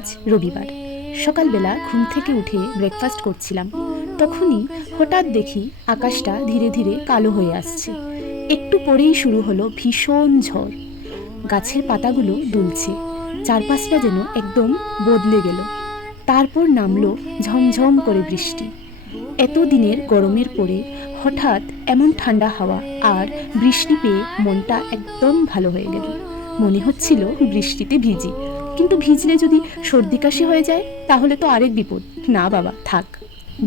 আজ রবিবার। সকালবেলা ঘুম থেকে উঠে ব্রেকফাস্ট করছিলাম, তখনই হঠাৎ দেখি আকাশটা ধীরে ধীরে কালো হয়ে আসছে। একটু পরেই শুরু হলো ভীষণ ঝড়। গাছের পাতাগুলো দুলছে, চারপাশটা যেন একদম বদলে গেল। তারপর নামলো ঝমঝম করে বৃষ্টি। এতদিনের গরমের পরে হঠাৎ এমন ঠান্ডা হাওয়া আর বৃষ্টি পেয়ে মনটা একদম ভালো হয়ে গেল। মনে হচ্ছিল বৃষ্টিতে ভিজি, কিন্তু ভিজলে যদি সর্দি কাশি হয়ে যায় তাহলে তো আরেক বিপদ। না বাবা, থাক।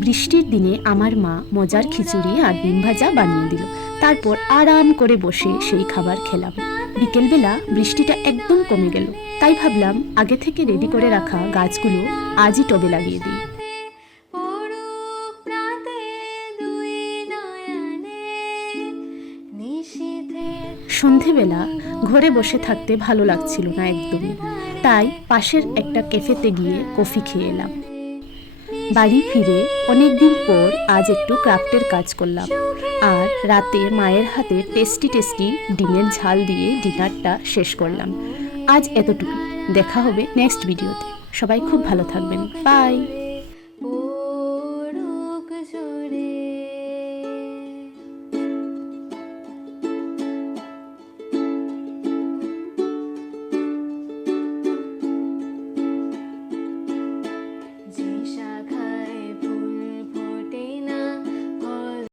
বৃষ্টির দিনে আমার মা মজার খিচুড়ি আর ডিম ভাজা বানিয়ে দিল। তারপর আরাম করে বসে সেই খাবার খেলাম। বিকেলবেলা বৃষ্টিটা একদম কমে গেল, তাই ভাবলাম আগে থেকে রেডি করে রাখা গাছগুলো আজই টবে লাগিয়ে দিই। সন্ধেবেলা ঘরে বসে থাকতে ভালো লাগছিল না একদমই, তাই পাশের একটা ক্যাফেতে গিয়ে কফি খেয়ে এলাম। বাড়ি ফিরে অনেকদিন পর আজ একটু ক্রাফটের কাজ করলাম, আর রাতে মায়ের হাতে টেস্টি টেস্টি ডিমের ঝাল দিয়ে ডিনারটা শেষ করলাম। আজ এতটুকু, দেখা হবে নেক্সট ভিডিওতে। সবাই খুব ভালো থাকবেন, বাই।